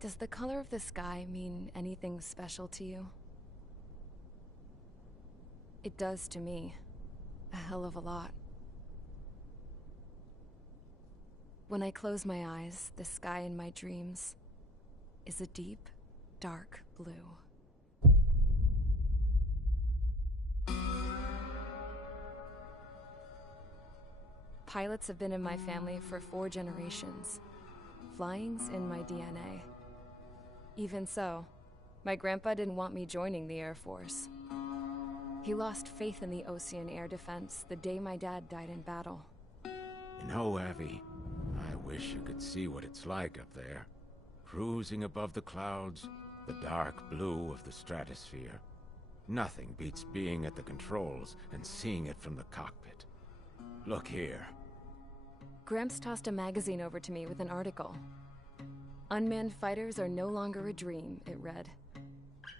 Does the color of the sky mean anything special to you? It does to me. A hell of a lot. When I close my eyes, the sky in my dreams is a deep, dark blue. Pilots have been in my family for 4 generations. Flying's in my DNA. Even so, my grandpa didn't want me joining the Air Force. He lost faith in the Osean air defense the day my dad died in battle. You know, Abby, I wish you could see what it's like up there. Cruising above the clouds, the dark blue of the stratosphere. Nothing beats being at the controls and seeing it from the cockpit. Look here. Gramps tossed a magazine over to me with an article. Unmanned fighters are no longer a dream, it read.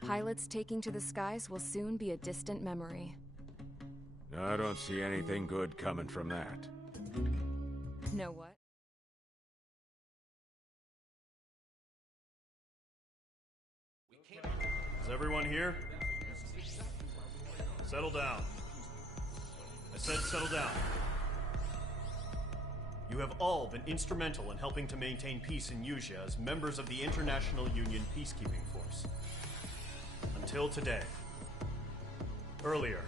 Pilots taking to the skies will soon be a distant memory. I don't see anything good coming from that. Know what? Is everyone here? Settle down. I said settle down. You have all been instrumental in helping to maintain peace in Usea as members of the International Union Peacekeeping Force. Until today. Earlier,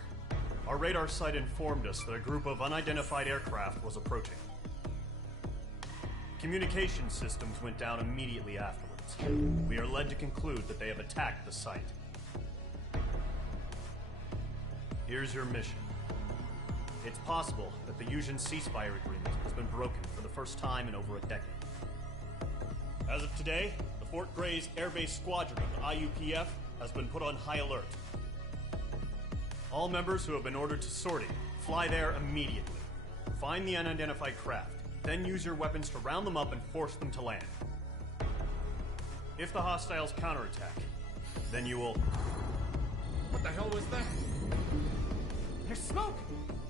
our radar site informed us that a group of unidentified aircraft was approaching. Communication systems went down immediately afterwards. We are led to conclude that they have attacked the site. Here's your mission. It's possible that the Usean ceasefire agreement has been broken for the first time in over a decade. As of today, the Fort Grays Air Base Squadron of the IUPF has been put on high alert. All members who have been ordered to sortie, fly there immediately. Find the unidentified craft, then use your weapons to round them up and force them to land. If the hostiles counterattack, then you will... What the hell was that? There's smoke!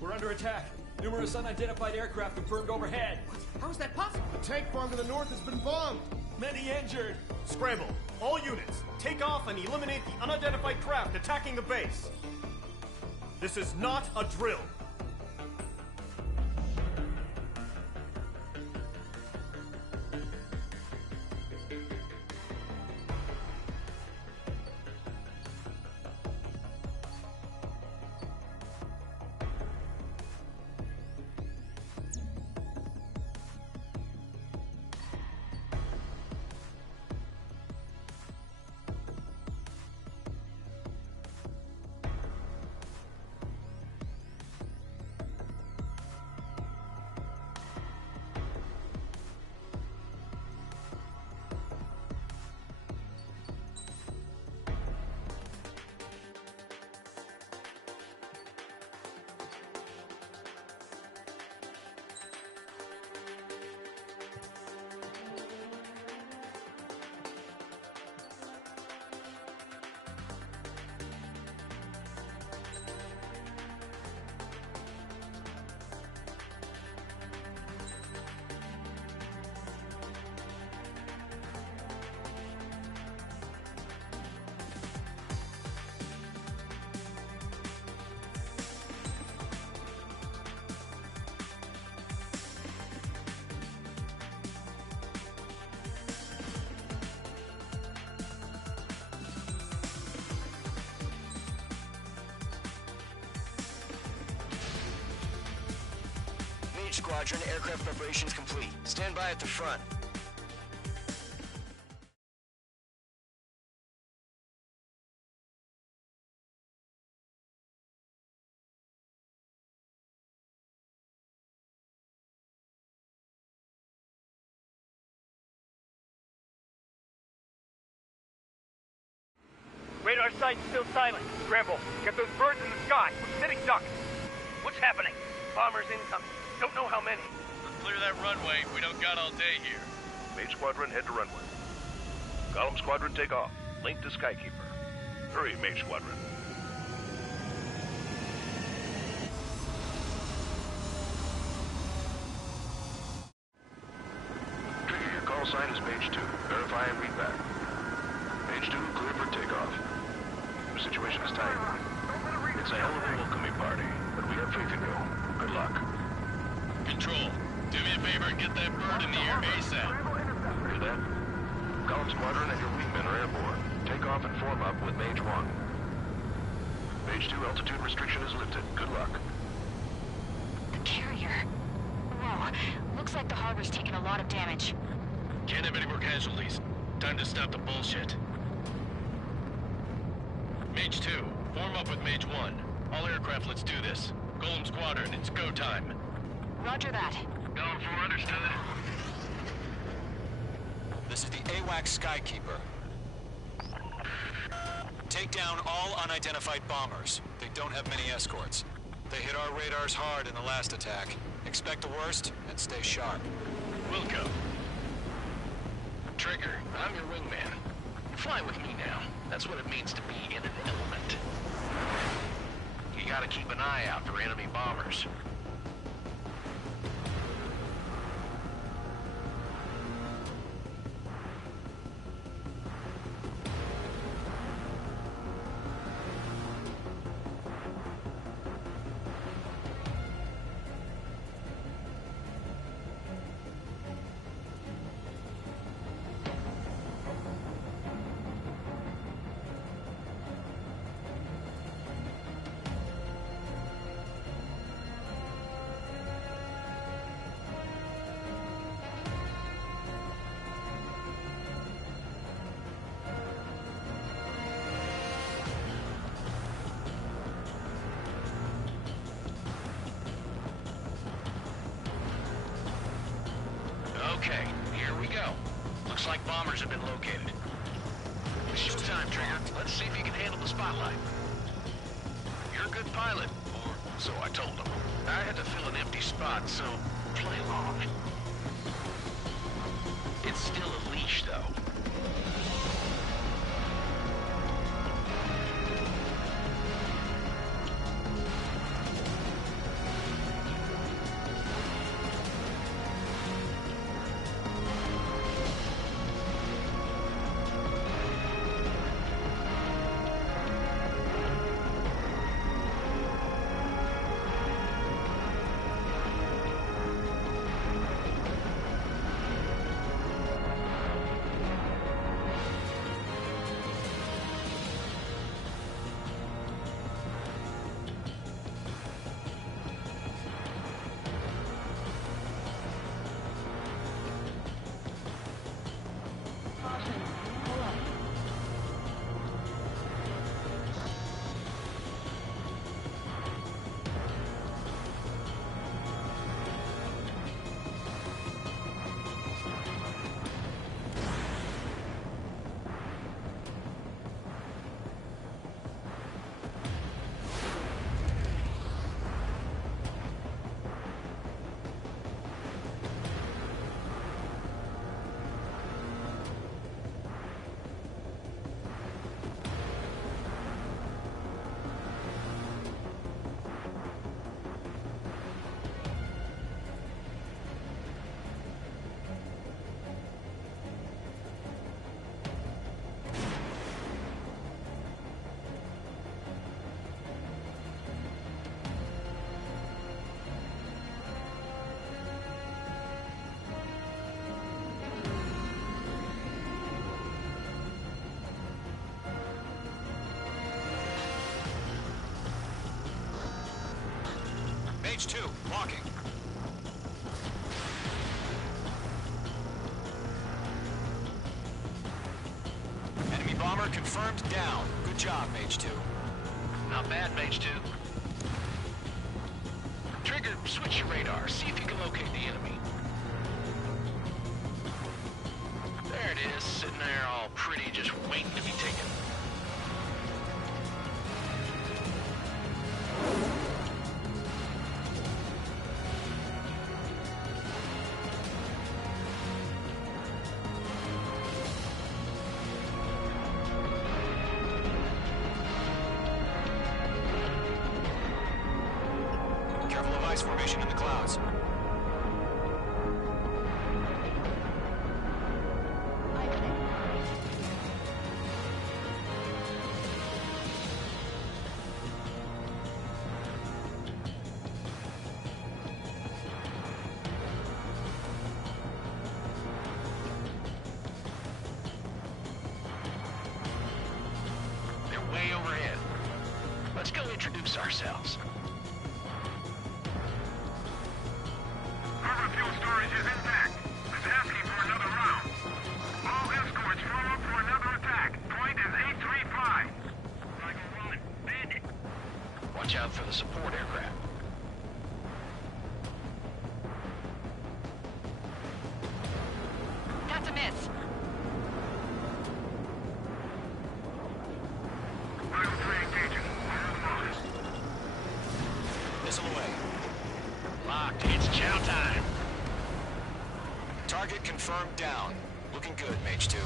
We're under attack. Numerous unidentified aircraft confirmed overhead. What? How is that possible? The tank farm to the north has been bombed! Many injured. Scramble! All units, take off and eliminate the unidentified craft attacking the base! This is not a drill! Squadron, aircraft preparations complete. Stand by at the front. Radar site's still silent. Scramble. Get those birds in the sky. We're sitting ducks. What's happening? Bombers incoming. Don't know how many. Let's clear that runway. We don't got all day here. Mage Squadron, head to runway. Golem Squadron, take off. Link to Skykeeper. Hurry, Mage Squadron. call sign is Mage 2. Verify and read back. Mage 2, clear for takeoff. The situation is tight. It's a hell of a welcoming party, but we have faith in you. Good luck. Control, do me a favor and get that bird in the air ASAP. Hear that? Column Squadron and your wingmen are airborne. Take off and form up with Mage 1. Mage 2, altitude restriction is lifted. Good luck. The carrier. Whoa. Looks like the harbor's taken a lot of damage. Can't have any more casualties. Time to stop the bullshit. Mage 2, form up with Mage 1. All aircraft, let's do this. Golem Squadron, it's go time. Roger that. Going for understood. This is the AWACS Skykeeper. Take down all unidentified bombers. They don't have many escorts. They hit our radars hard in the last attack. Expect the worst and stay sharp. Wilco. Trigger, I'm your wingman. You fly with me now. That's what it means to be in an element. You gotta keep an eye out for enemy bombers. Okay, here we go. Looks like bombers have been located. It's showtime, Trigger. Let's see if you can handle the spotlight. You're a good pilot, or so I told him. I had to fill an empty spot, so play along. It's still a leash, though. Mage 2, walking. Enemy bomber confirmed down. Good job, Mage 2. Not bad, Mage 2. Trigger, switch your radar. See if you can locate the enemy. There it is, sitting there all pretty, just waiting to be taken. Careful of ice formation in the clouds. yourselves. Harbor fuel storage is intact. It's asking for another round. All escorts form up for another attack. Point is 835. Michael 1, Bandit. Watch out for the support aircraft. That's a miss. Michael 3 engaging. Missile away. Locked. It's chow time. Target confirmed down. Looking good, Mage 2.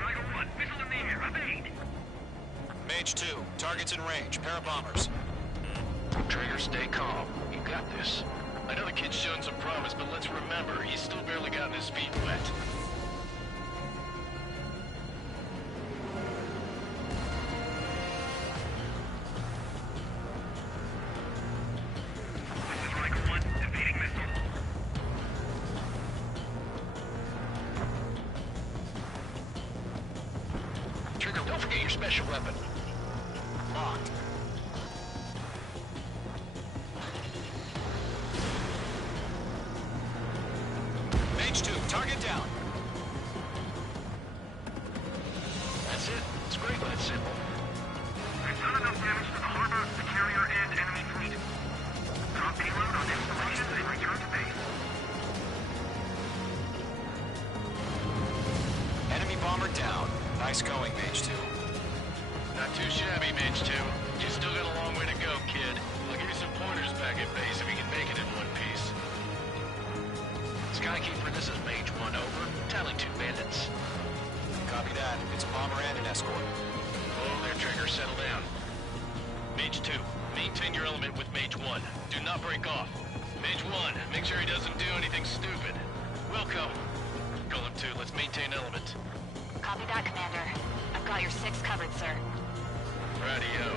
Michael 1, missile in the air. Evade. Mage 2, target's in range. Pair of bombers. Trigger, stay calm. You got this. I know the kid's shown some promise, but let's remember, he's still barely gotten his feet wet. This is Michael 1, evading missile. Trigger, don't forget your special weapon. Locked. Mage 2, target down. That's it. It's great when it's simple. We've done enough damage to the harbor, the carrier, and enemy fleet. Drop payload on installations and return to base. Enemy bomber down. Nice going, Mage 2. Not too shabby, Mage 2. You still got a long way to go, kid. I'll give you some pointers back at base if you can make it in one piece. Skykeeper, this is Mage 1, over. Tallying 2 bandits. Copy that. It's a bomber and an escort. Oh, there, Trigger, settle down. Mage 2, maintain your element with Mage 1. Do not break off. Mage 1, make sure he doesn't do anything stupid. Wilco. Golem 2, let's maintain element. Copy that, Commander. I've got your 6 covered, sir. Radio.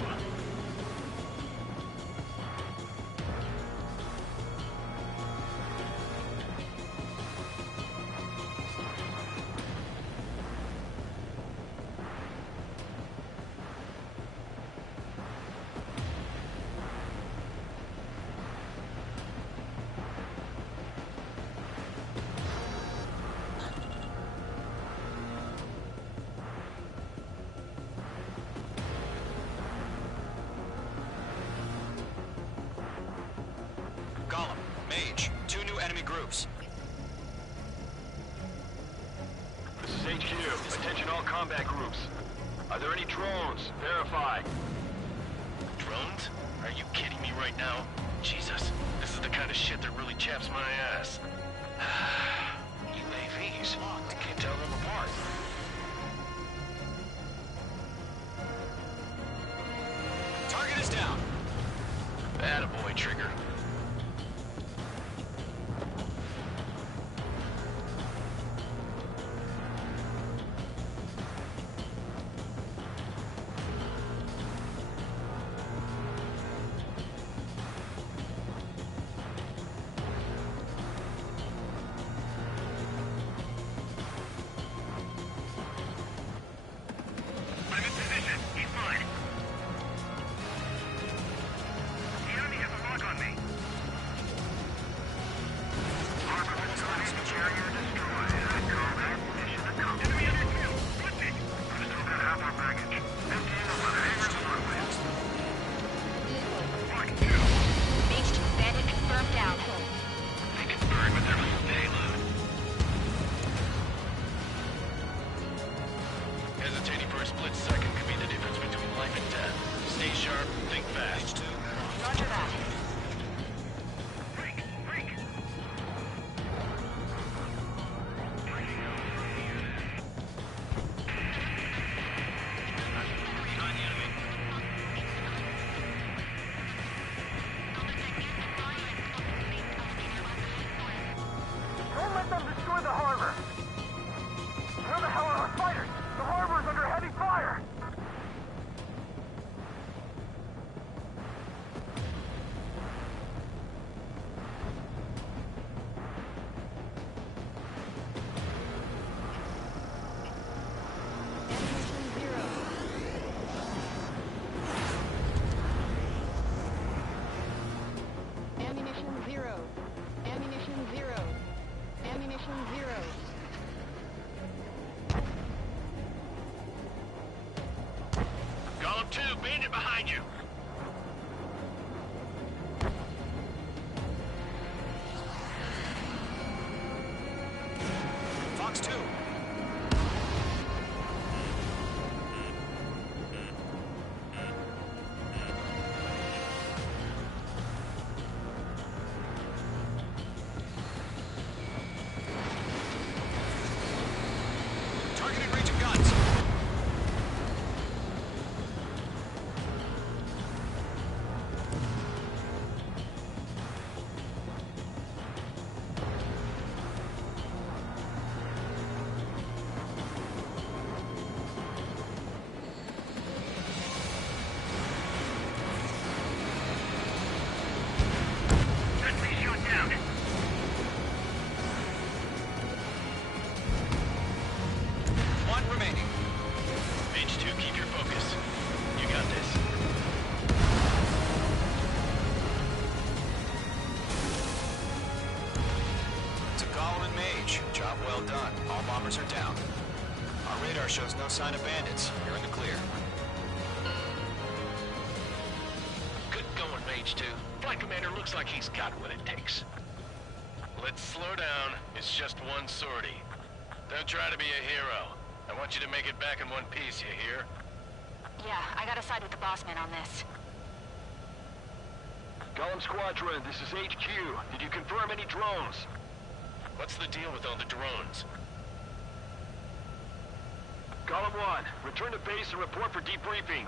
Golem, Mage, 2 new enemy groups. This is HQ. Attention all combat groups. Are there any drones? Verify. Drones? Are you kidding me right now? Jesus, this is the kind of shit that really chaps my ass. UAVs? I can't tell them apart. Target is down. Attaboy, Trigger. I'm in position. He's mine. The enemy has a lock on me. Harbor facility, carrier destroyed. I call that mission accomplished. Enemy under kill. Flip it. We've still got half our baggage. Emptying the weather hangars and runways. Point 2. Mage 2, bandit confirmed down. They can burn with their full payload. Hesitating for a split second could be the difference between life and death. Stay sharp, think fast. Roger that. Break. Break. Behind the enemy. Don't let them destroy the harbor! Where the hell are our fighters? The harbor's under heavy fire! belongs too. Targeting range of guns. One remaining. Mage 2, keep your focus. You got this. To Golem and Mage, job well done. All bombers are down. Our radar shows no sign of bandits. You're in the clear. Good going, Mage 2. Flight Commander looks like he's got what it takes. Let's slow down. It's just one sortie. Don't try to be a hero. I want you to make it back in one piece, you hear? Yeah, I gotta side with the boss man on this. Golem Squadron, this is HQ. Did you confirm any drones? What's the deal with all the drones? Golem 1, return to base and report for debriefing.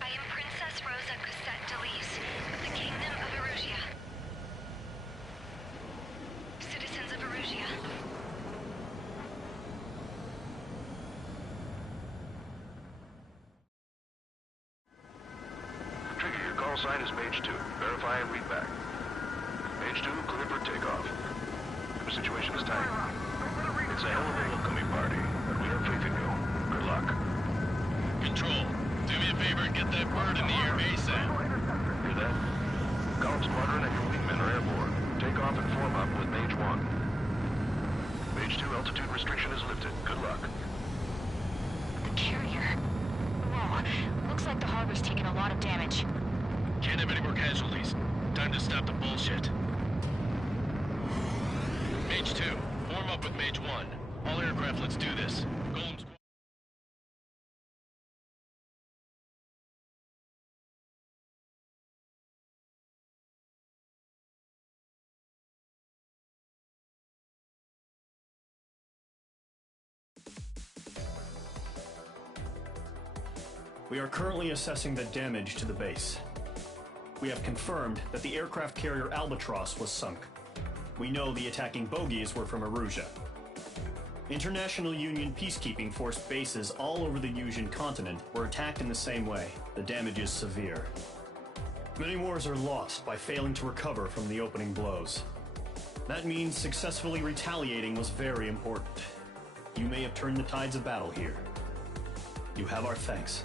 I am Princess Rosa Cosette Delise of the Kingdom of Erusia. Citizens of Erusia. Trigger, your call sign is Mage 2. Verify and read back. Mage 2, clear for takeoff. The situation is tight. It's a hell of a welcoming party, but we have faith in you. Good luck. Control, do me a favor and get that bird in the air ASAP. Hear that? Golem Squadron and your wingmen are airborne. Take off and form up with Mage 1. Mage 2, altitude restriction is lifted. Good luck. The carrier. Whoa, looks like the harbor's taken a lot of damage. Can't have any more casualties. Time to stop the bullshit. Mage 2, form up with Mage 1. All aircraft, let's do this. Golem Squad. We are currently assessing the damage to the base. We have confirmed that the aircraft carrier Albatross was sunk. We know the attacking bogies were from Erusia. International Union peacekeeping force bases all over the Yusian continent were attacked in the same way. The damage is severe. Many wars are lost by failing to recover from the opening blows. That means successfully retaliating was very important. You may have turned the tides of battle here. You have our thanks.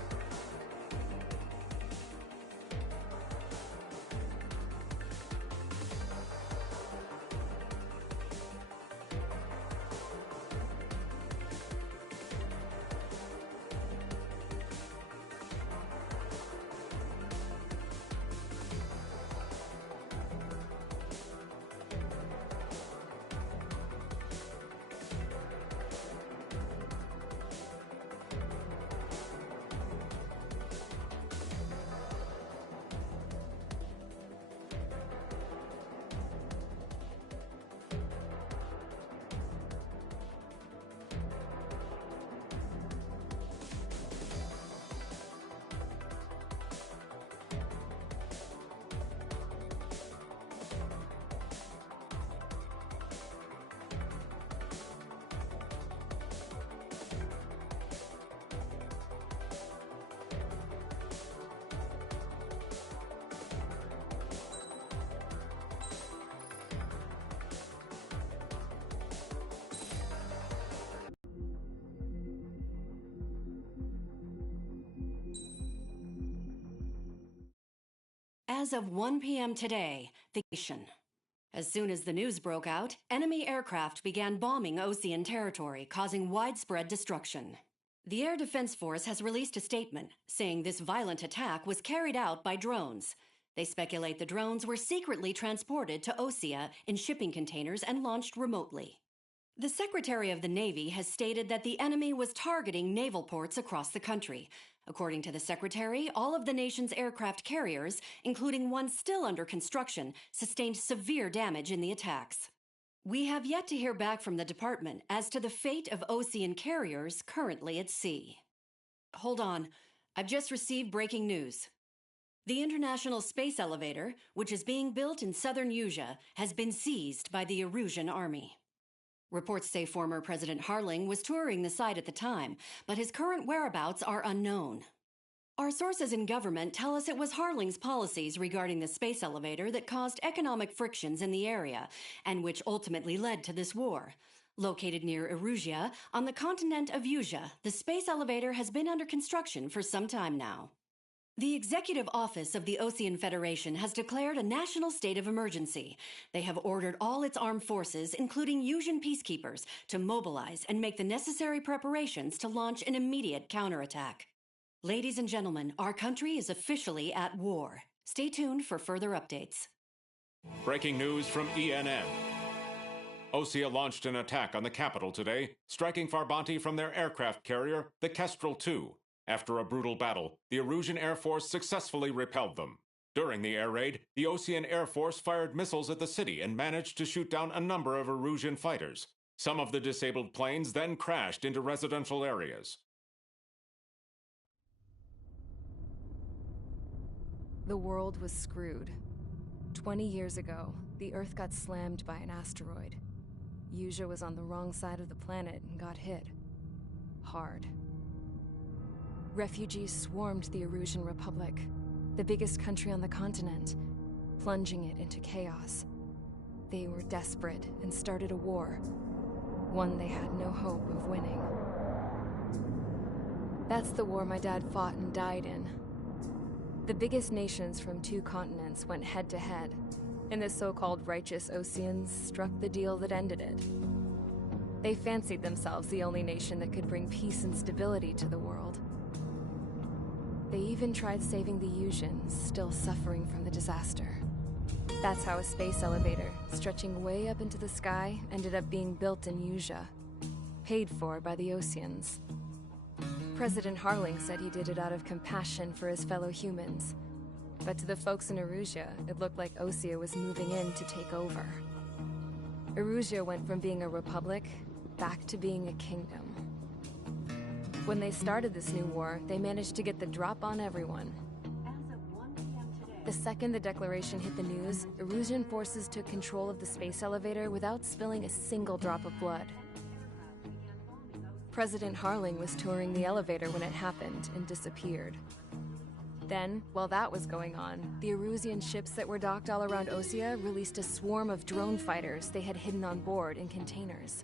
As of 1 p.m. today, the nation. As soon as the news broke out, enemy aircraft began bombing Osean territory, causing widespread destruction. The Air Defense Force has released a statement saying this violent attack was carried out by drones. They speculate the drones were secretly transported to Osea in shipping containers and launched remotely. The Secretary of the Navy has stated that the enemy was targeting naval ports across the country. According to the Secretary, all of the nation's aircraft carriers, including one still under construction, sustained severe damage in the attacks. We have yet to hear back from the department as to the fate of Osean carriers currently at sea. Hold on. I've just received breaking news. The International Space Elevator, which is being built in southern Usea, has been seized by the Erusian Army. Reports say former President Harling was touring the site at the time, but his current whereabouts are unknown. Our sources in government tell us it was Harling's policies regarding the space elevator that caused economic frictions in the area, and which ultimately led to this war. Located near Erusia, on the continent of Usea, the space elevator has been under construction for some time now. The Executive Office of the Osean Federation has declared a national state of emergency. They have ordered all its armed forces, including Usean peacekeepers, to mobilize and make the necessary preparations to launch an immediate counterattack. Ladies and gentlemen, our country is officially at war. Stay tuned for further updates. Breaking news from ENN. Osea launched an attack on the capital today, striking Farbanti from their aircraft carrier, the Kestrel II. After a brutal battle, the Erusian Air Force successfully repelled them. During the air raid, the Osean Air Force fired missiles at the city and managed to shoot down a number of Erusian fighters. Some of the disabled planes then crashed into residential areas. The world was screwed. 20 years ago, the Earth got slammed by an asteroid. Usea was on the wrong side of the planet and got hit. Hard. Refugees swarmed the Erusian Republic, the biggest country on the continent, plunging it into chaos. They were desperate and started a war, one they had no hope of winning. That's the war my dad fought and died in. The biggest nations from 2 continents went head-to-head, and the so-called righteous Oseans struck the deal that ended it. They fancied themselves the only nation that could bring peace and stability to the world. They even tried saving the Useans, still suffering from the disaster. That's how a space elevator, stretching way up into the sky, ended up being built in Usea, paid for by the Oseans. President Harling said he did it out of compassion for his fellow humans. But to the folks in Erusia, it looked like Osea was moving in to take over. Erusia went from being a republic back to being a kingdom. When they started this new war, they managed to get the drop on everyone. The second the declaration hit the news, Erusian forces took control of the space elevator without spilling a single drop of blood. President Harling was touring the elevator when it happened and disappeared. Then, while that was going on, the Erusian ships that were docked all around Osea released a swarm of drone fighters they had hidden on board in containers.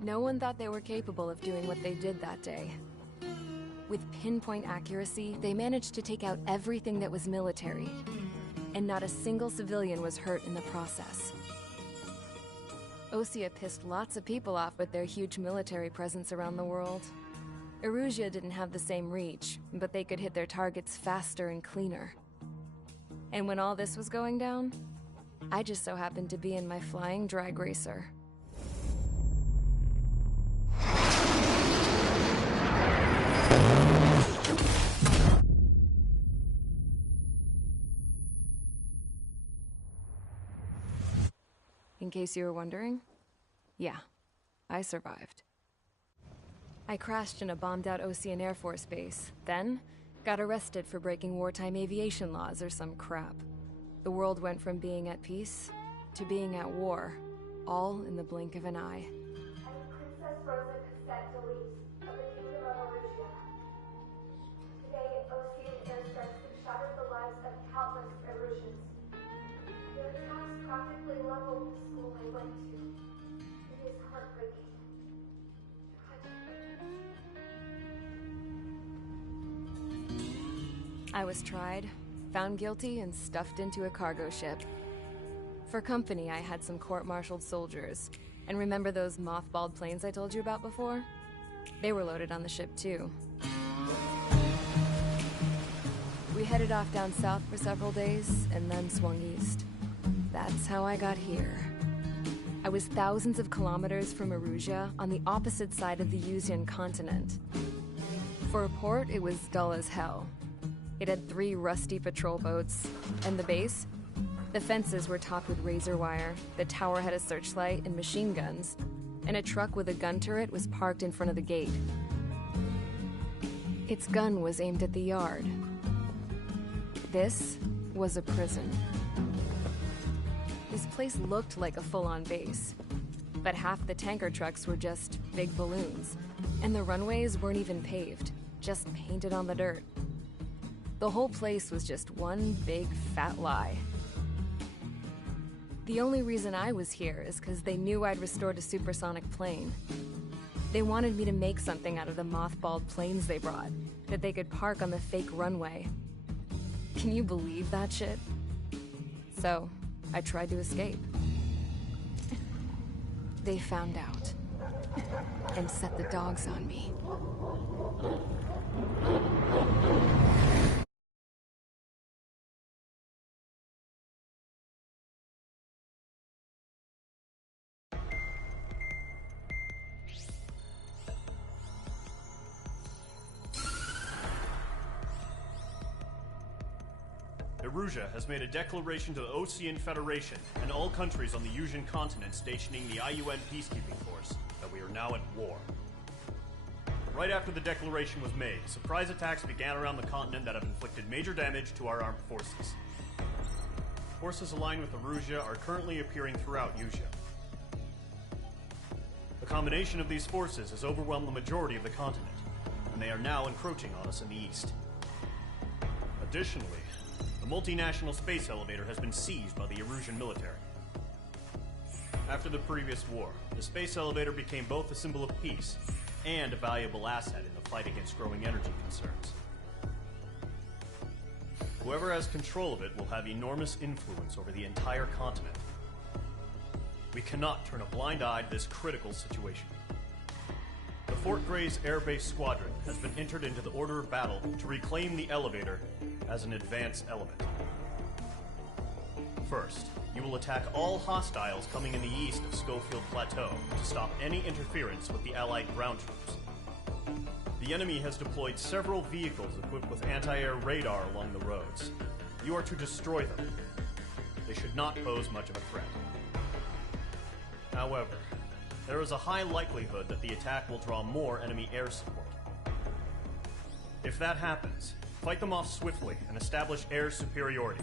No one thought they were capable of doing what they did that day. With pinpoint accuracy, they managed to take out everything that was military, and not a single civilian was hurt in the process. Osea pissed lots of people off with their huge military presence around the world. Erusia didn't have the same reach, but they could hit their targets faster and cleaner. And when all this was going down, I just so happened to be in my flying drag racer. In case you were wondering, yeah, I survived. I crashed in a bombed-out Osean Air Force base, then got arrested for breaking wartime aviation laws or some crap. The world went from being at peace to being at war, all in the blink of an eye. Princess Rosa Cassette Delete of the Kingdom of Erusia. Today, Osean airstrikes have shattered the lives of countless Erusians. Their attacks practically leveled the school I went to. It is heartbreaking. I was tried, found guilty, and stuffed into a cargo ship. For company, I had some court-martialed soldiers. And remember those mothballed planes I told you about before? They were loaded on the ship too. We headed off down south for several days, and then swung east. That's how I got here. I was thousands of kilometers from Erusia, on the opposite side of the Yuzian continent. For a port, it was dull as hell. It had 3 rusty patrol boats, and the base? The fences were topped with razor wire, the tower had a searchlight and machine guns, and a truck with a gun turret was parked in front of the gate. Its gun was aimed at the yard. This was a prison. This place looked like a full-on base, but half the tanker trucks were just big balloons, and the runways weren't even paved, just painted on the dirt. The whole place was just one big fat lie. The only reason I was here is because they knew I'd restored a supersonic plane. They wanted me to make something out of the mothballed planes they brought, that they could park on the fake runway. Can you believe that shit? So, I tried to escape. They found out, and set the dogs on me. Erusia has made a declaration to the Osean Federation and all countries on the Yuzian continent stationing the IUN peacekeeping force that we are now at war. Right after the declaration was made, surprise attacks began around the continent that have inflicted major damage to our armed forces. Forces aligned with Erusia are currently appearing throughout Yusia. The combination of these forces has overwhelmed the majority of the continent, and they are now encroaching on us in the east. Additionally, the multinational space elevator has been seized by the Erusian military. After the previous war, the space elevator became both a symbol of peace and a valuable asset in the fight against growing energy concerns. Whoever has control of it will have enormous influence over the entire continent. We cannot turn a blind eye to this critical situation. The Fort Gray's Air Base Squadron has been entered into the order of battle to reclaim the elevator as an advanced element. First, you will attack all hostiles coming in the east of Schofield Plateau to stop any interference with the Allied ground troops. The enemy has deployed several vehicles equipped with anti-air radar along the roads. You are to destroy them. They should not pose much of a threat. However, there is a high likelihood that the attack will draw more enemy air support. If that happens, fight them off swiftly and establish air superiority.